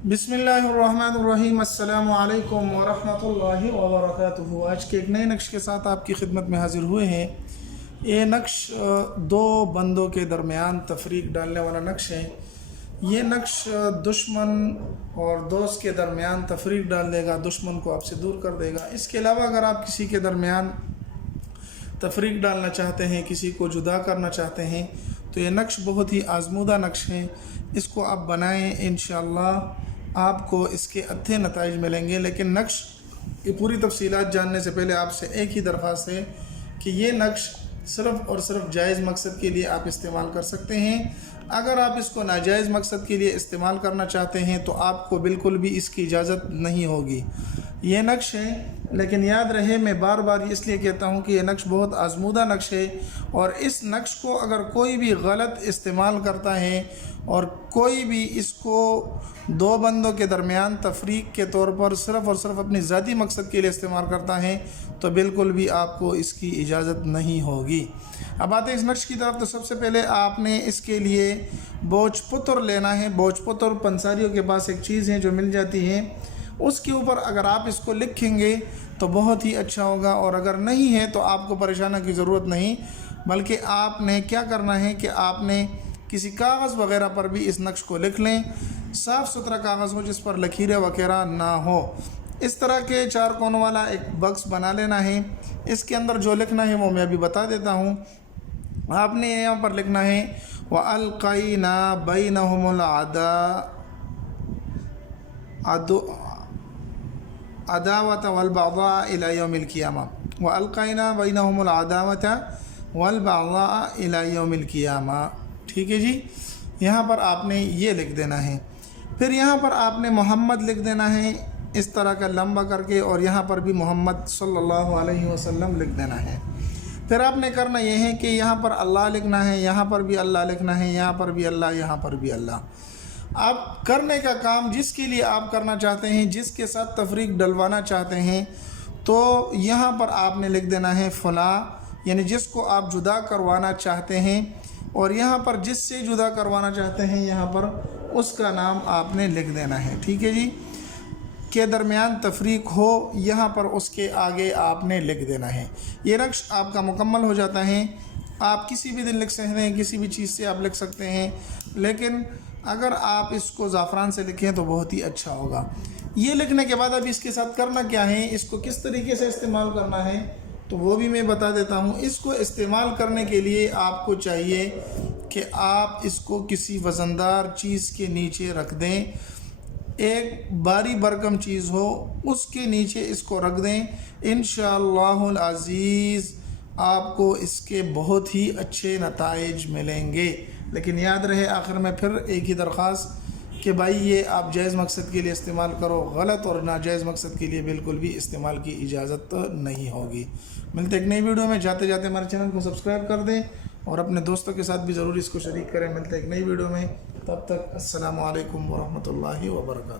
बिस्मिल्लाहिर्रहमानिर्रहीम अस्सलामु अलैकुम वरहमतुल्लाहि वबरकातुहू। आज के एक नए नक्श के साथ आपकी खिदमत में हाजिर हुए हैं। ये नक्श दो बंदों के दरमियान तफरीक डालने वाला नक्श है। ये नक्श दुश्मन और दोस्त के दरमियान तफरीक डाल देगा, दुश्मन को आपसे दूर कर देगा। इसके अलावा अगर आप किसी के दरमियान तफरीक डालना चाहते हैं, किसी को जुदा करना चाहते हैं, तो ये नक्श बहुत ही आजमूदा नक्श है। इसको आप बनाएं, इंशाअल्लाह आपको इसके अच्छे नताइज मिलेंगे। लेकिन नक्श की पूरी तफसीलात जानने से पहले आपसे एक ही दरख्वास्त है कि ये नक्श सिर्फ़ और सिर्फ जायज़ मकसद के लिए आप इस्तेमाल कर सकते हैं। अगर आप इसको नाजायज़ मकसद के लिए इस्तेमाल करना चाहते हैं तो आपको बिल्कुल भी इसकी इजाज़त नहीं होगी। ये नक्श है, लेकिन याद रहे मैं बार बार इसलिए कहता हूँ कि ये नक्श बहुत आजमूदा नक्श है, और इस नक्श को अगर कोई भी गलत इस्तेमाल करता है और कोई भी इसको दो बंदों के दरमियान तफरीक के तौर पर सिर्फ़ और सिर्फ अपनी ज़ाती मकसद के लिए इस्तेमाल करता है तो बिल्कुल भी आपको इसकी इजाज़त नहीं होगी। अब आते हैं इस नक्श की तरफ। तो सबसे पहले आपने इसके लिए बोझपुत्र लेना है। बोझपुत्र पंसारियों के पास एक चीज़ है जो मिल जाती है, उसके ऊपर अगर आप इसको लिखेंगे तो बहुत ही अच्छा होगा, और अगर नहीं है तो आपको परेशानी की ज़रूरत नहीं, बल्कि आपने क्या करना है कि आपने किसी कागज़ वगैरह पर भी इस नक्श को लिख लें। साफ़ सुथरा कागज़ हो जिस पर लकीरें वगैरह ना हो। इस तरह के चार कोनों वाला एक बक्स बना लेना है। इसके अंदर जो लिखना है वो मैं अभी बता देता हूँ। आपने यहाँ पर लिखना है व अलक़ैना बैनहुमुल अदावत वल बग़ज़ा इला यौमिल क़ियामा। व अलक़ैना बैनहुमुल अदावत वल बग़ज़ा इला यौमिल क़ियामा। ठीक है जी, यहाँ पर आपने ये लिख देना है। फिर यहाँ पर आपने मोहम्मद लिख देना है इस तरह का लंबा करके, और यहाँ पर भी मोहम्मद सल्लल्लाहु अलैहि वसल्लम लिख देना है। फिर आपने करना ये है कि यहाँ पर अल्लाह लिखना है, यहाँ पर भी अल्लाह लिखना है, यहाँ पर भी अल्लाह, यहाँ पर भी अल्लाह। आप करने का काम जिसके लिए आप करना चाहते हैं, जिसके साथ तफरीक डलवाना चाहते हैं, तो यहाँ पर आपने लिख देना है फ़ला, यानी जिसको आप जुदा करवाना चाहते हैं, और यहाँ पर जिससे जुदा करवाना चाहते हैं यहाँ पर उसका नाम आपने लिख देना है। ठीक है जी, के दरमियान तफरीक हो, यहाँ पर उसके आगे आपने लिख देना है। ये नक्श आपका मुकम्मल हो जाता है। आप किसी भी दिन लिख सकते हैं, किसी भी चीज़ से आप लिख सकते हैं, लेकिन अगर आप इसको ज़ाफ़रान से लिखें तो बहुत ही अच्छा होगा। ये लिखने के बाद अब इसके साथ करना क्या है, इसको किस तरीके से इस्तेमाल करना है तो वो भी मैं बता देता हूँ। इसको इस्तेमाल करने के लिए आपको चाहिए कि आप इसको किसी वज़नदार चीज़ के नीचे रख दें, एक भारी भरकम चीज़ हो उसके नीचे इसको रख दें। इंशाअल्लाहुल अज़ीज़ आपको इसके बहुत ही अच्छे नताइज मिलेंगे। लेकिन याद रहे आखिर में फिर एक ही दरख्वास्त कि भाई ये आप जायज़ मकसद के लिए इस्तेमाल करो, गलत और नाजायज़ मकसद के लिए बिल्कुल भी इस्तेमाल की इजाज़त नहीं होगी। मिलते एक नई वीडियो में। जाते जाते हमारे चैनल को सब्सक्राइब कर दें और अपने दोस्तों के साथ भी ज़रूर इसको शरीक करें। मिलते एक नई वीडियो में, तब तक अस्सलामु अलैकुम वरहमतुल्लाहि वबरकातुहू।